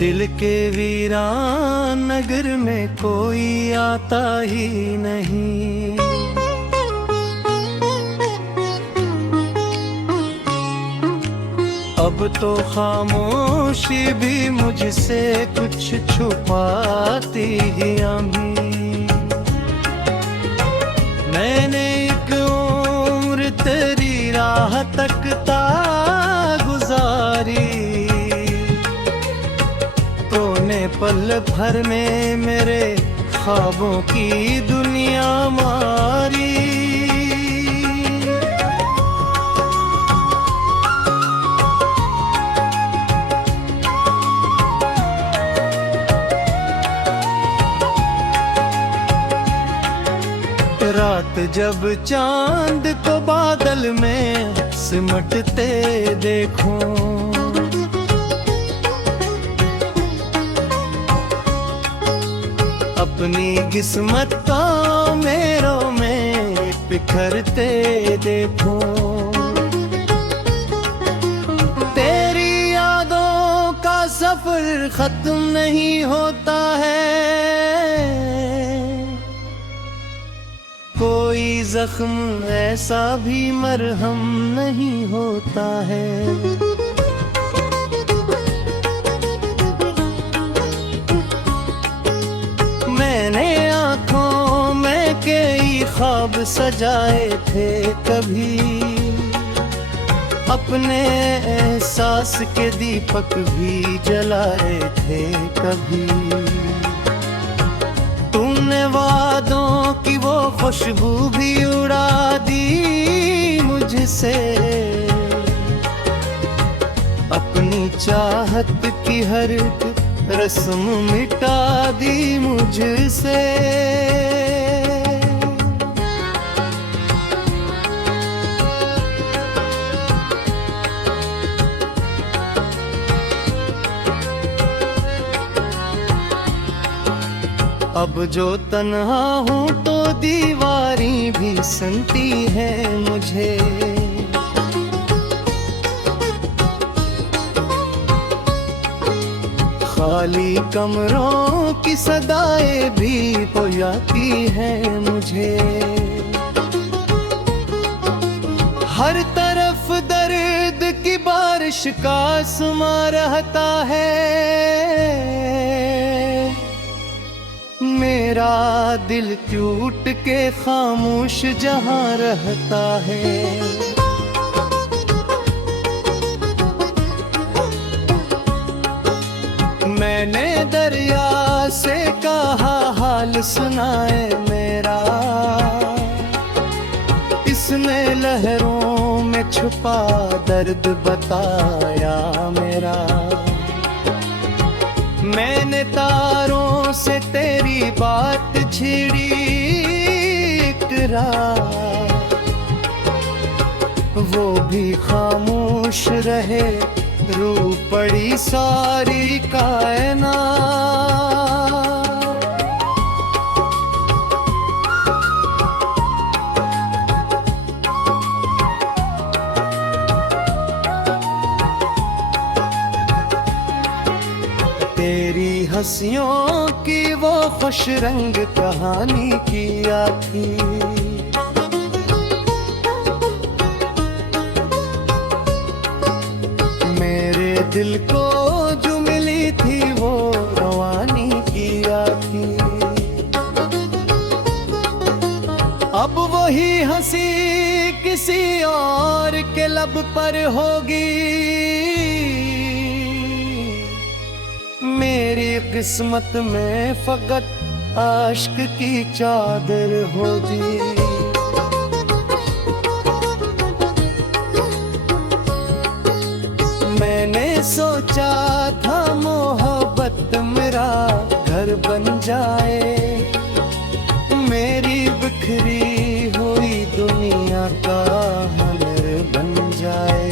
दिल के वीरान नगर में कोई आता ही नहीं। अब तो खामोशी भी मुझसे कुछ छुपाती ही अभी। मैंने एक उम्र तेरी राह तकता गुजारी, तूने पल भर में मेरे ख्वाबों की दुनिया मारी। रात जब चांद को बादल में सिमटते देखूं, अपनी किस्मत को मेरों में बिखरते देखूं। तेरी यादों का सफर खत्म नहीं होता है, कोई जख्म ऐसा भी मरहम नहीं होता है। मैंने आँखों में कई ख्वाब सजाए थे कभी, अपने एहसास के दीपक भी जलाए थे कभी। तूने वादों की वो खुशबू भी उड़ा दी मुझसे, अपनी चाहत की हर रस्म मिटा दी मुझसे। अब जो तन्हा हूँ तो दीवारी भी सुनती है मुझे, खाली कमरों की सदाएं भी पोयाती है मुझे। हर तरफ दर्द की बारिश का आसमां रहता है, मेरा दिल टूट के खामोश जहां रहता है। मैंने दरिया से कहा हाल सुनाए मेरा, इसने लहरों में छुपा दर्द बताया मेरा। मैंने तारों से तेरी बात छिड़ी इकरार, वो भी खामोश रहे, रू पड़ी सारी कायनात। तेरी हंसियों की वो खुश रंग कहानी किया थी, मेरे दिल को जो मिली थी वो रवानी किया थी। अब वही हंसी किसी और के लब पर होगी, मेरी किस्मत में फकत आश्क की चादर होगी। मैंने सोचा था मोहब्बत मेरा घर बन जाए, मेरी बिखरी हुई दुनिया का हुनर बन जाए।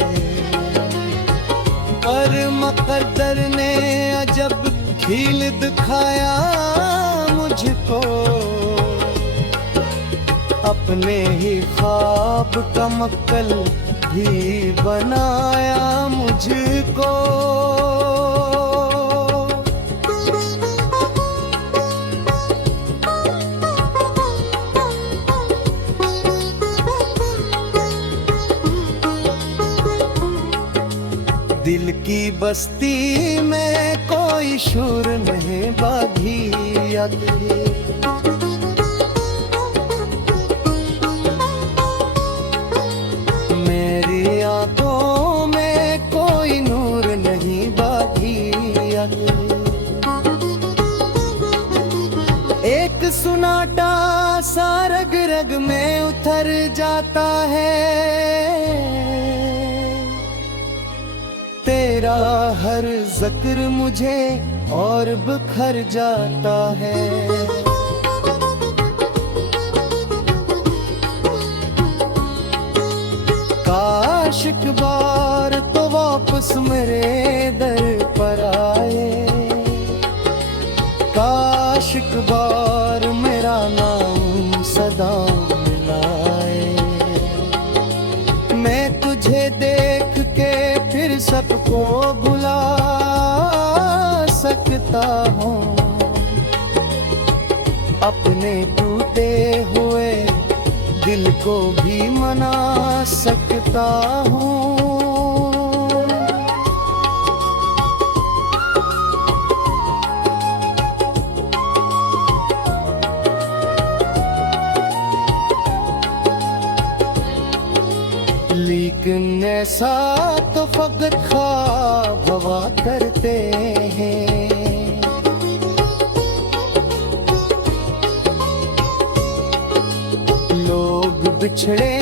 पर मुक़द्दर ने अजब खेल दिखाया मुझको, अपने ही ख्वाब का मक्कल भी बनाया मुझको। बस्ती में कोई शूर नहीं बाधी अगली। मेरी आंखों में कोई नूर नहीं बाधी अगली। एक सुनाटा सा रग रग में उतर जाता है, तेरा हर जिक्र मुझे और बिखर जाता है। काश एक बार तो वापस मेरे दर पर आए, काश एक बार मेरा नाम सदा मिलाए। मैं तुझे देख के फिर सबको बुला सकता हूँ, अपने टूटे हुए दिल को भी मना सकता हूँ। लेकिन ऐसा तो फकत ख्वाब हवा करते हैं, लोग बिछड़े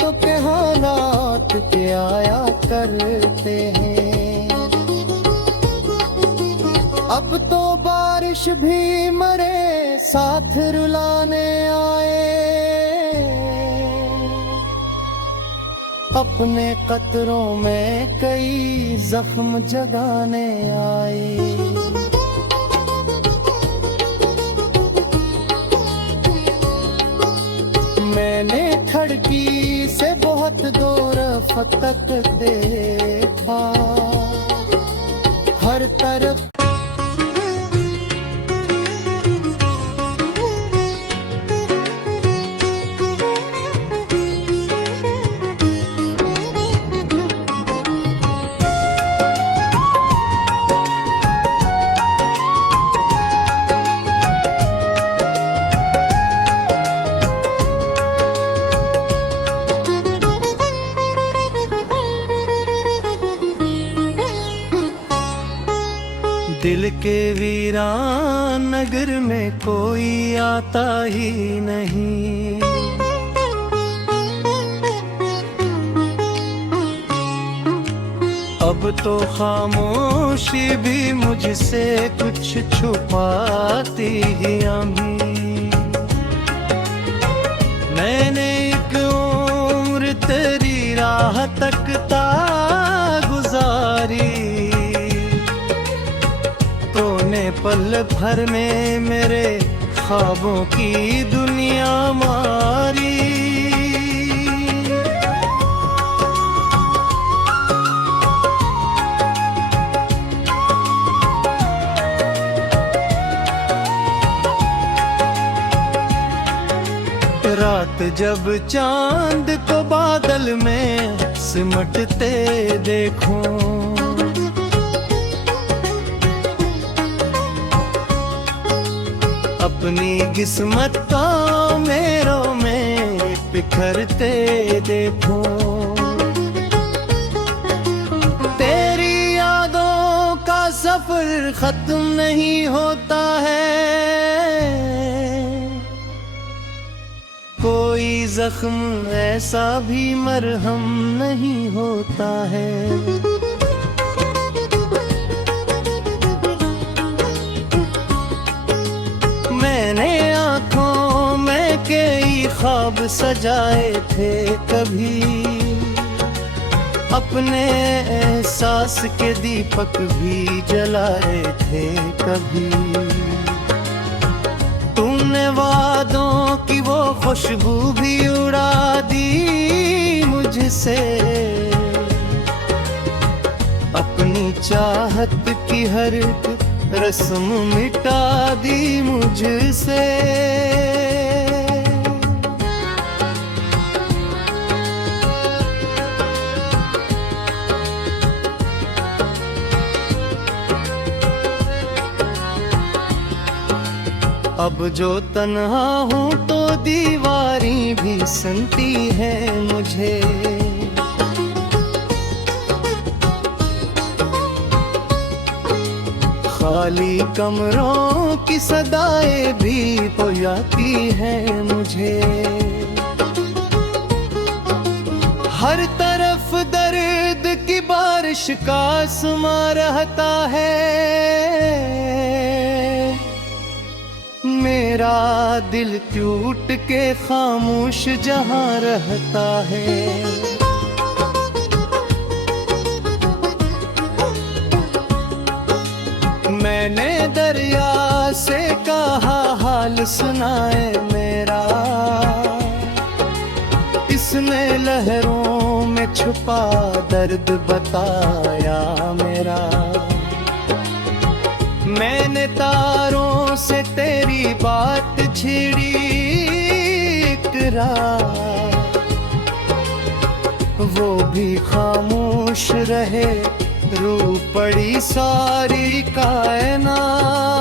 तो हालात के आया करते हैं। अब तो बारिश भी मरे साथ रुलाने आए, अपने कतरों में कई जख्म जगाने आए। मैंने खिड़की से बहुत दूर तक देखा, हर तरफ दिल के वीरान नगर में कोई आता ही नहीं। अब तो खामोशी भी मुझसे कुछ छुपाती ही अभी। मैंने एक उम्र तेरी राह तकता गुजारी, तूने पल भर में मेरे ख्वाबों की दुनिया मारी। रात जब चांद को बादल में सिमटते देखूं, अपनी किस्मत का मेरों में बिखरते देखूं। तेरी यादों का सफर खत्म नहीं होता है, कोई जख्म ऐसा भी मरहम नहीं होता है। मैंने आँखों में कई ख्वाब सजाए थे कभी, अपने एहसास के दीपक भी जलाए थे कभी। तुमने वादों की वो खुशबू भी उड़ा दी मुझसे, अपनी चाहत की हर रस्म मिटा दी मुझसे। अब जो तन्हा हूँ तो दीवारी भी सुनती है मुझे। खाली कमरों की सदाएं भी बुझाती है मुझे। हर तरफ दर्द की बारिश का आसमां रहता है। मेरा दिल टूट के खामोश जहां रहता है। मैंने दरिया से कहा हाल सुनाए मेरा, इसने लहरों में छुपा दर्द बताया मेरा। मैंने तारों से तेरी बात छिड़ी इकरार, वो भी खामोश रहे, रू पड़ी सारी कायनात।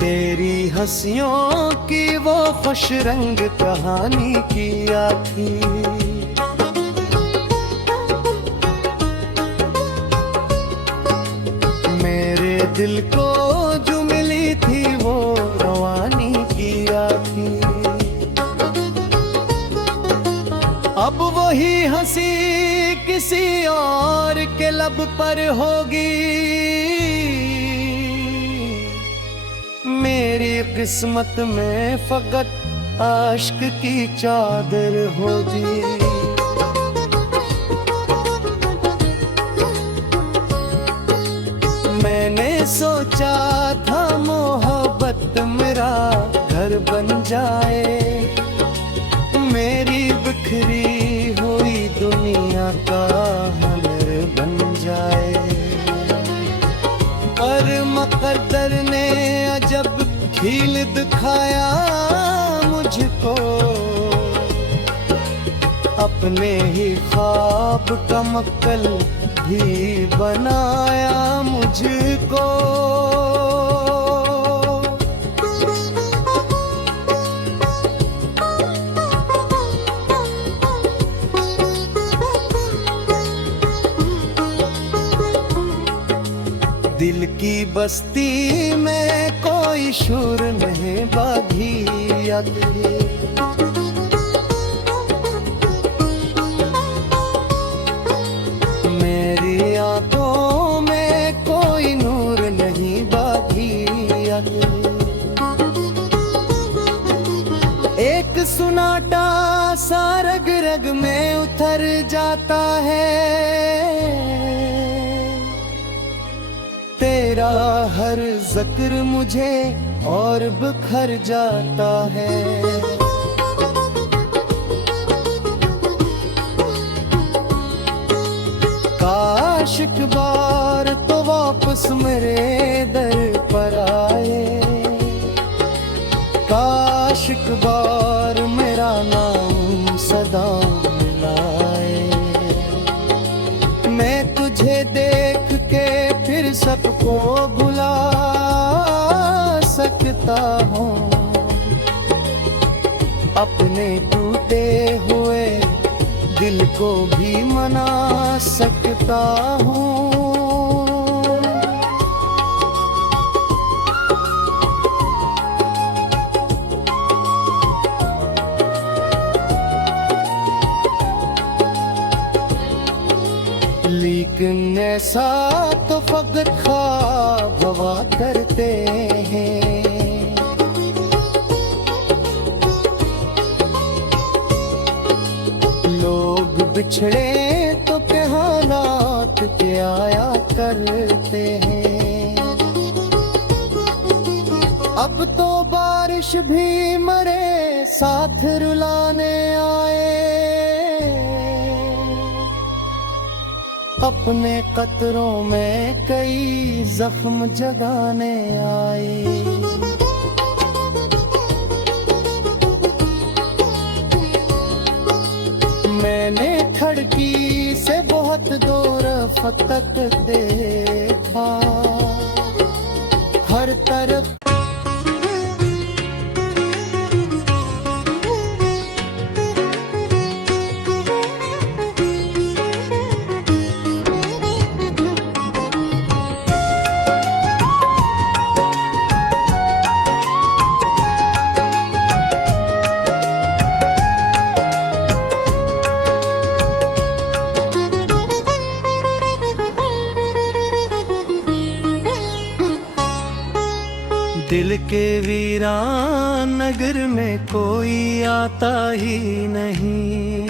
तेरी हंसियों की वो खुश रंग कहानी किया थी। मेरे दिल को जो मिली थी वो रवानी किया थी। अब वही हंसी किसी और के लब पर होगी। मेरी किस्मत में फकत आश्क की चादर होगी। मैंने सोचा था मोहब्बत मेरा घर बन जाए, मेरी बिखरी हुई दुनिया का हुनर बन जाए। पर मुकद्दर ने अजब खेल दिखाया मुझको, अपने ही ख्वाब का मक्कल भी बनाया मुझको। दिल की बस्ती में कोई शोर नहीं बाधी आती। मेरी आंखों में कोई नूर नहीं बाधी आती। एक सुनाटा सा रग रग में उतर जाता है। तेरा हर जिक्र मुझे और बिखर जाता है। काश एक बार तो वापस मेरे दर पर आए। काश एक बार मेरा नाम सदा मिलाए। मैं तुझे देख के फिर सबको भुला सकता हूँ, अपने टूटे हुए दिल को भी मना सकता हूँ। लेकिन ऐसा तो फकत ख्वाब हवा करते हैं। लोग बिछड़े तो हालात के आया करते हैं। अब तो बारिश भी मरे साथ रुलाने आए। अपने कतरों में कई जख्म जगाने आए। तक देखा, हर तरफ दिल के वीरान नगर में कोई आता ही नहीं।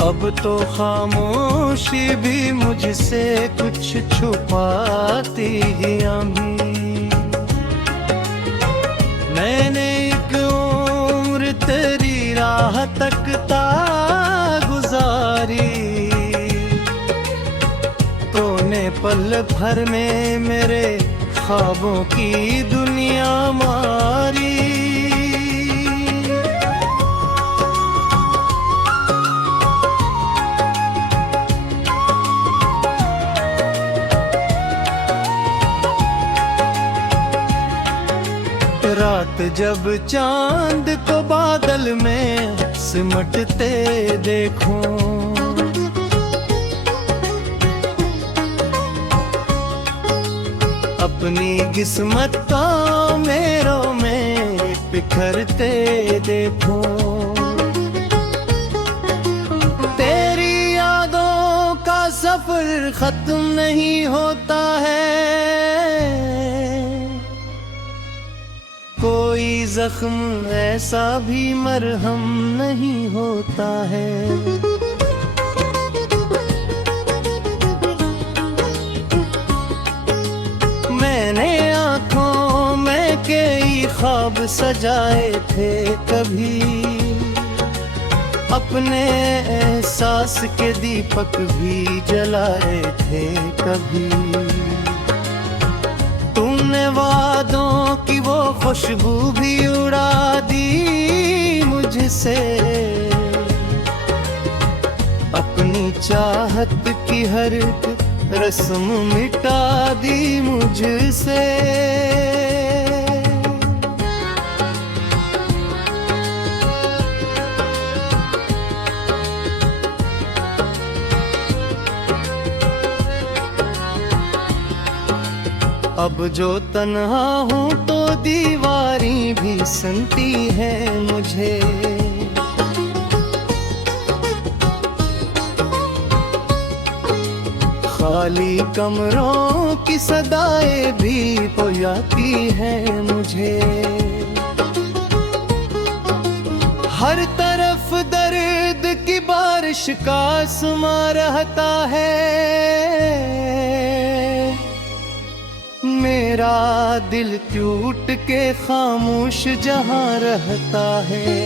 अब तो खामोशी भी मुझसे कुछ छुपाती ही अभी। मैंने एक उम्र तेरी राह तकता गुजारी, पल भर में मेरे ख्वाबों की दुनिया मारी। रात जब चांद को बादल में सिमटते देखूं, अपनी किस्मत का मेरों में बिखरते देखूं। तेरी यादों का सफर खत्म नहीं होता है, कोई जख्म ऐसा भी मरहम नहीं होता है। मैंने आँखों में कई ख्वाब सजाए थे कभी, अपने एहसास के दीपक भी जलाए थे कभी। तुमने वादों की वो खुशबू भी उड़ा दी मुझसे, अपनी चाहत की हर रस्म मिटा दी मुझसे। अब जो तन्हा हूँ तो दीवारी भी सुनती है मुझे। खाली कमरों की सदाएं भी पोयाती है मुझे। हर तरफ दर्द की बारिश का आसमां रहता है, मेरा दिल टूट के खामोश जहां रहता है।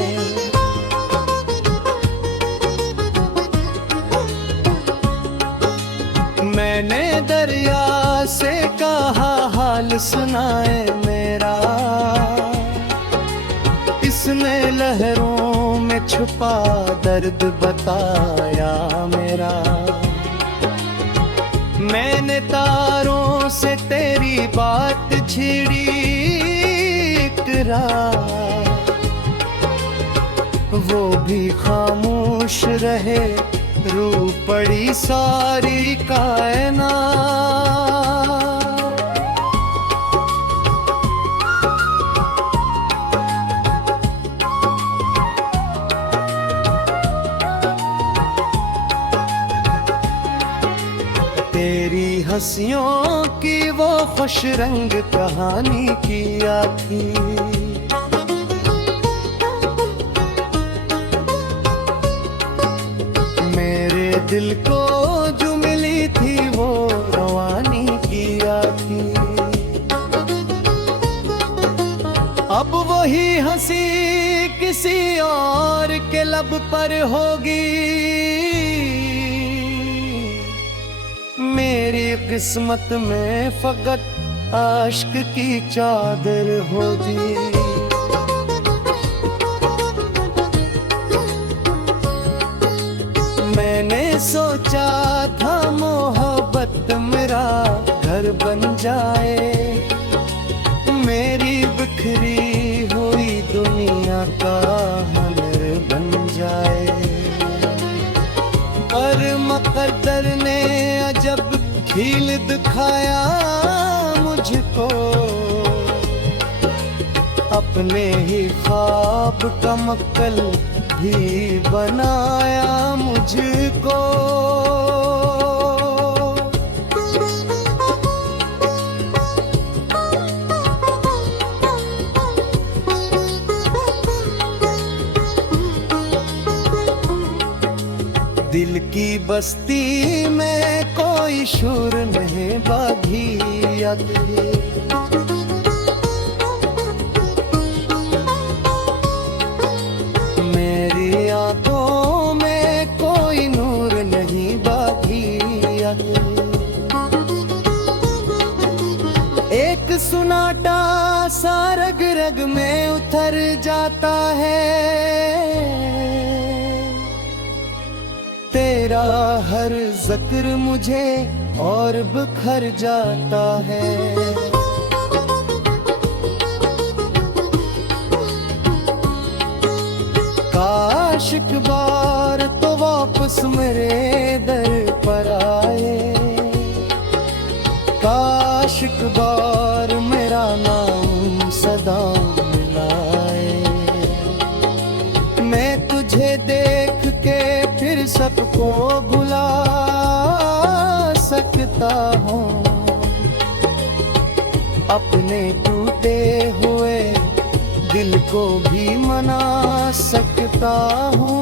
मैंने दरिया से कहा हाल सुनाए मेरा, इसने लहरों में छुपा दर्द बताया मेरा। मैंने तारों से तेरी बात छिड़ी इकरार, वो भी खामोश रहे, रू पड़ी सारी कायनात। तेरी हंसियों की वो खुश रंग कहानी किया थी, मेरे दिल को जो मिली थी वो रवानी किया थी। अब वही हंसी किसी और के लब पर होगी, मेरी किस्मत में फकत आश्क की चादर होगी। सोचा था मोहब्बत मेरा घर बन जाए, मेरी बिखरी हुई दुनिया का हुनर बन जाए। पर मुक़द्दर ने अजब खेल दिखाया मुझको, अपने ही ख्वाब का मक्कल भी बनाया मुझको। दिल की बस्ती में कोई शोर नहीं बागी आती, मेरी आंखों में कोई नूर नहीं बागी आती। एक सुनाटा सा रग रग में उतर जाता है, तेरा हर जिक्र मुझे और बिखर जाता है। काश एक बार तो वापस मेरे दर पर आए, काश एक बार मेरा नाम सदा मिलाए। मैं तुझे देख के फिर सबको भुला सकता हूँ, अपने टूटे हुए दिल को भी मना सकता हूँ।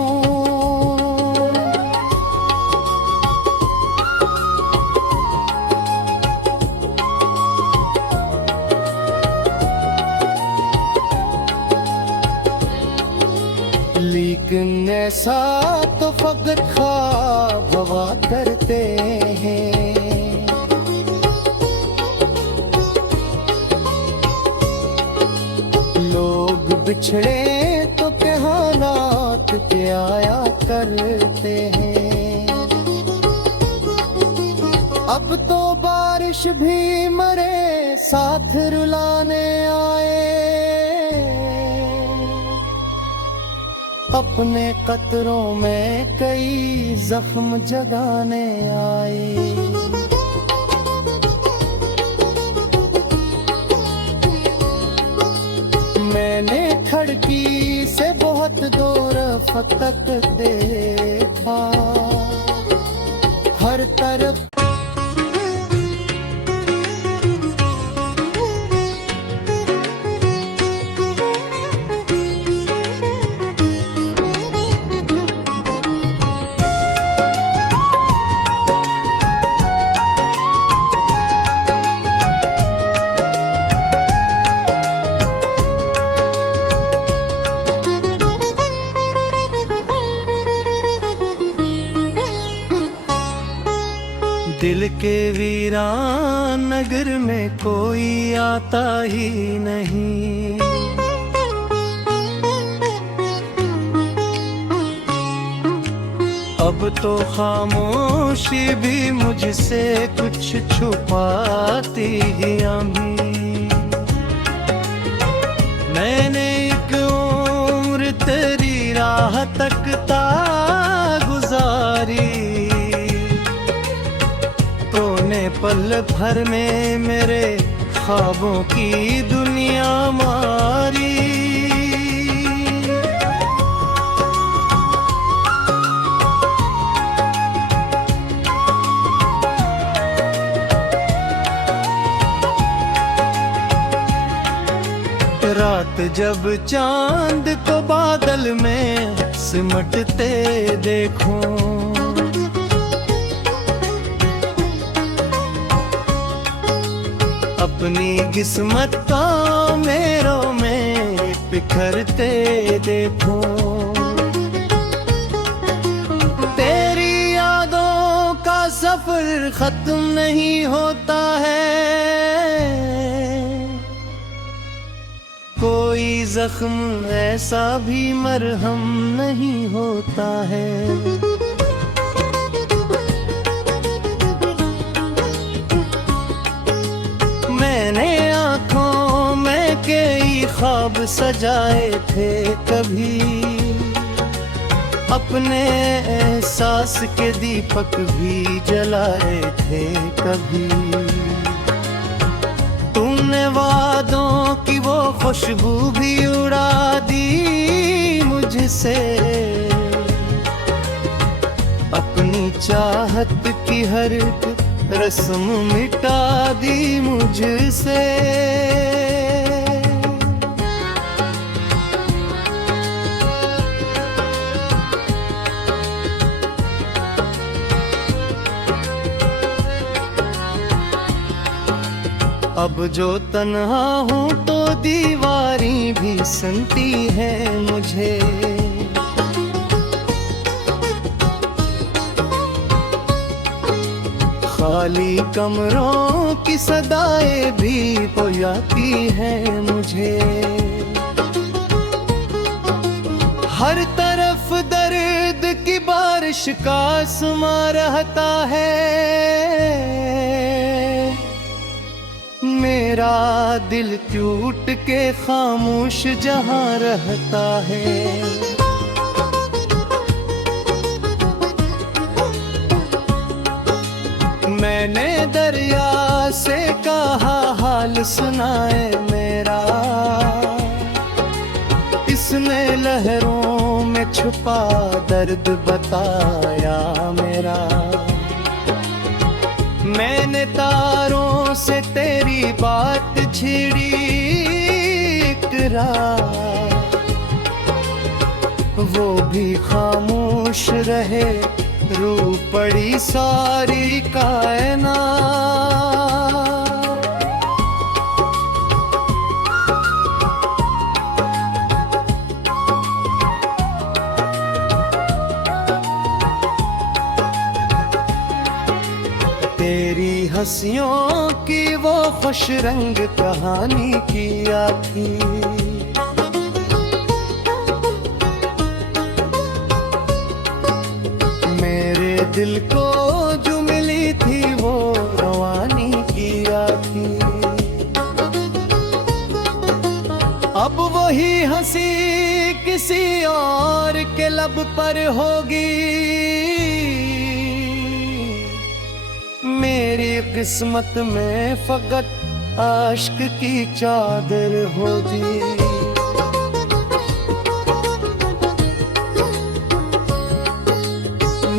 लेकिन ऐसा तो फकत ख्वाब हवा करते हैं, लोग बिछड़े तो के हालात के आया करते हैं। अब तो बारिश भी मरे साथ रुलाने आए, अपने कतरों में कई जख्म जगाने आए। मैंने खिड़की से बहुत दूर तक देखा, हर तरफ दिल के वीरान नगर में कोई आता ही नहीं, अब तो खामोशी भी मुझसे कुछ छुपाती ही अभी। मैंने एक उम्र तेरी राह तकता गुजारी, तूने पल भर में मेरे ख्वाबों की दुनिया मारी। रात जब चांद को बादल में सिमटते देखूं, अपनी किस्मत का मेरों में बिखरते देखूं, तेरी यादों का सफर खत्म नहीं होता है, कोई जख्म ऐसा भी मरहम नहीं होता है। ख्वाब सजाए थे कभी, अपने एहसास के दीपक भी जलाए थे कभी। तूने वादों की वो खुशबू भी उड़ा दी मुझसे, अपनी चाहत की हर रस्म मिटा दी मुझसे। अब जो तन्हा हूँ तो दीवारें भी सुनती है मुझे, खाली कमरों की सदाएं भी बुलाती है मुझे। हर तरफ दर्द की बारिश का आसमां रहता है, मेरा दिल टूट के खामोश जहां रहता है। मैंने दरिया से कहा हाल सुनाए मेरा, इसने लहरों में छुपा दर्द बताया मेरा। मैंने तारों से तेरी बात छिड़ी इकरार, वो भी खामोश रहे, रू पड़ी सारी कायनात। तेरी हंसियों की वो खुश रंग कहानी किया थी, मेरे दिल को जो मिली थी वो रवानी किया थी। अब वही हंसी किसी और के लब पर होगी, मेरी किस्मत में फकत आश्क की चादर होगी।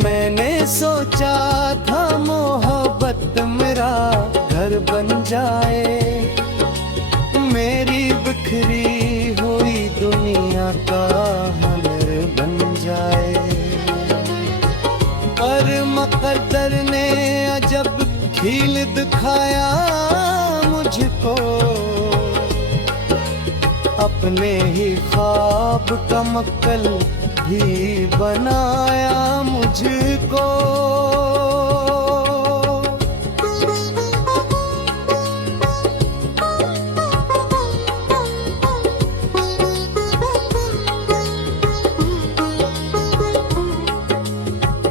मैंने सोचा था मोहब्बत मेरा घर बन जाए, मेरी बिखरी हुई दुनिया का हुनर बन जाए। पर मुक़द्दर ने अजब खेल दिखाया मुझको, अपने ही ख्वाब का मक्कल भी बनाया मुझको।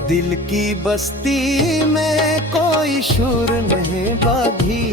दिल की बस्ती में कोई शोर नहीं बाधी,